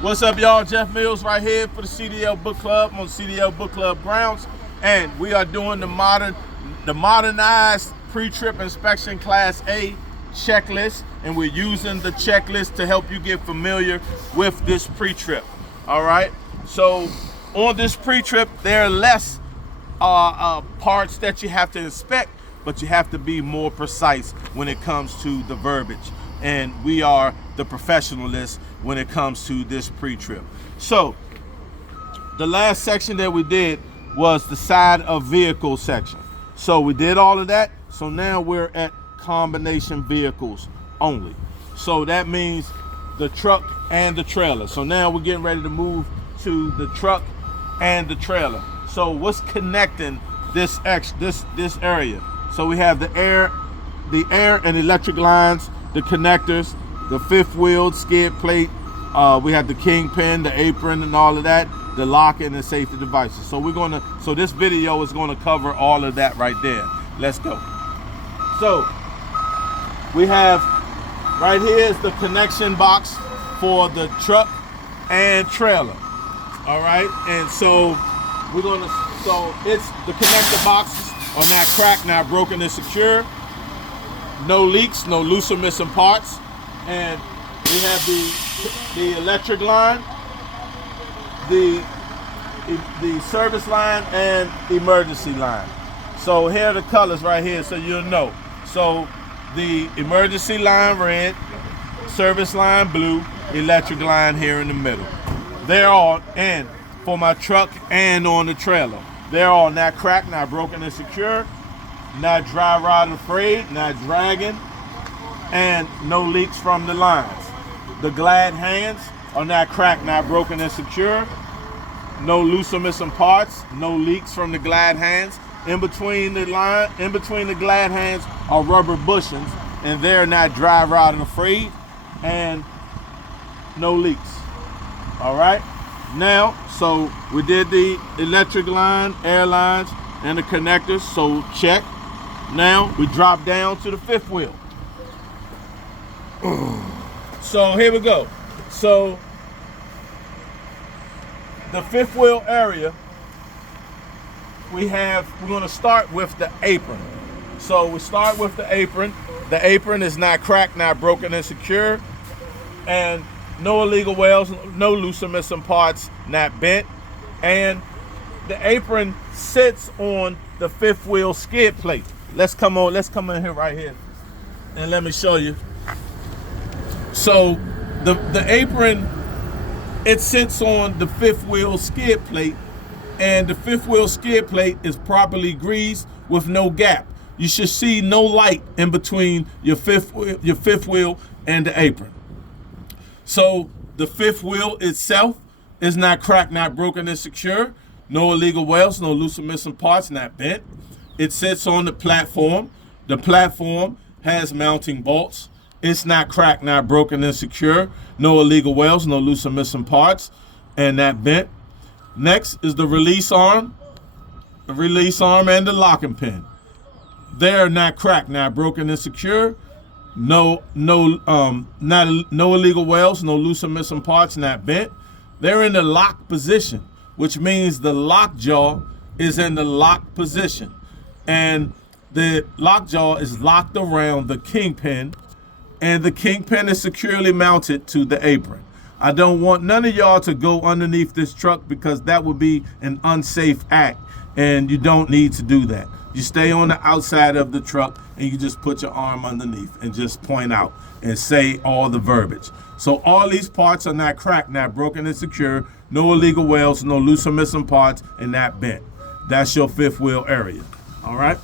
What's up, y'all? Jeff Mills right here for the CDL Book Club on CDL Book Club grounds, and we are doing the modernized pre-trip inspection Class A checklist, and we're using the checklist to help you get familiar with this pre-trip. All right. So on this pre-trip, there are less parts that you have to inspect, but you have to be more precise when it comes to the verbiage. And we are the professionalists when it comes to this pre-trip. So the last section that we did was the side of vehicle section. So we did all of that. So now we're at combination vehicles only. So that means the truck and the trailer. So now we're getting ready to move to the truck and the trailer. So what's connecting this area? So we have the air and electric lines, the connectors, the fifth wheel, skid plate, we have the kingpin, the apron and all of that, the lock and the safety devices. So this video is gonna cover all of that right there. Let's go. So we have right here is the connection box for the truck and trailer. All right, and so it's the connector boxes are not cracked, not broken, and secure. No leaks, no loose or missing parts. And we have the electric line, the service line, and emergency line. So here are the colors right here, so you'll know. So the emergency line red, service line blue, electric line here in the middle. They're all in for my truck and on the trailer. They're all not cracked, not broken, and secure. Not dry rot afraid, not dragging, and no leaks from the lines. The glad hands are not cracked, not broken, and secure. No loose or missing parts, no leaks from the glad hands. In between the glad hands are rubber bushings, and they're not dry rot afraid, and no leaks. All right. Now, so we did the electric line, air lines, and the connectors, so check. Now we drop down to the fifth wheel. So here we go. So the fifth wheel area, we're gonna start with the apron. So we start with the apron. The apron is not cracked, not broken, and secure. And no illegal welds, no loose or missing parts, not bent. And the apron sits on the fifth wheel skid plate. Let's come in here right here and let me show you. So the apron, it sits on the fifth wheel skid plate, and the fifth wheel skid plate is properly greased with no gap. You should see no light in between your fifth wheel and the apron. So the fifth wheel itself is not cracked, not broken, and secure. No illegal welds, no loose or missing parts, not bent. It sits on the platform. The platform has mounting bolts. It's not cracked, not broken, and secure. No illegal welds, no loose or missing parts, and not bent. Next is the release arm and the locking pin. They're not cracked, not broken, and secure. No illegal welds, no loose or missing parts, not bent. They're in the lock position, which means the lockjaw is in the lock position. And the lockjaw is locked around the kingpin, and the kingpin is securely mounted to the apron. I don't want none of y'all to go underneath this truck because that would be an unsafe act, and you don't need to do that. You stay on the outside of the truck and you just put your arm underneath and just point out and say all the verbiage. So all these parts are not cracked, not broken, and secure. No illegal welds, no loose or missing parts, and not bent. That's your fifth wheel area. All right.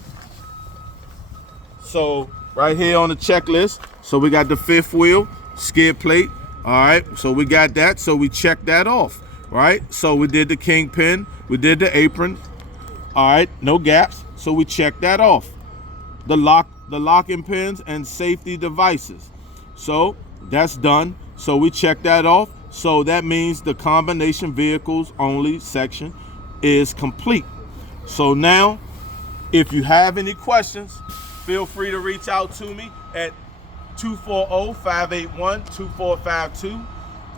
So right here on the checklist, so we got the fifth wheel skid plate. All right. So we got that. So we checked that off. Right. So we did the kingpin. We did the apron. All right. No gaps. So we checked that off. The locking pins and safety devices. So that's done. So we checked that off. So that means the combination vehicles only section is complete. So now, if you have any questions, feel free to reach out to me at 240-581-2452.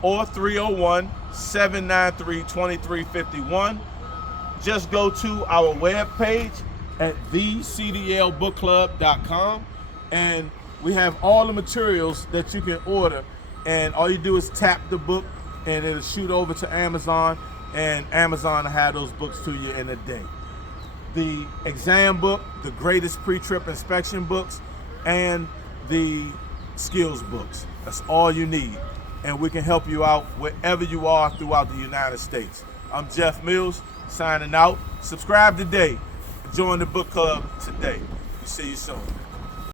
or 301-793-2351. Just go to our webpage at thecdlbookclub.com, and we have all the materials that you can order, and all you do is tap the book and it'll shoot over to Amazon, and Amazon will have those books to you in a day. The exam book, the greatest pre-trip inspection books, and the skills books. That's all you need, and we can help you out wherever you are throughout the United States. I'm Jeff Mills, signing out. Subscribe today. Join the book club today. See you soon.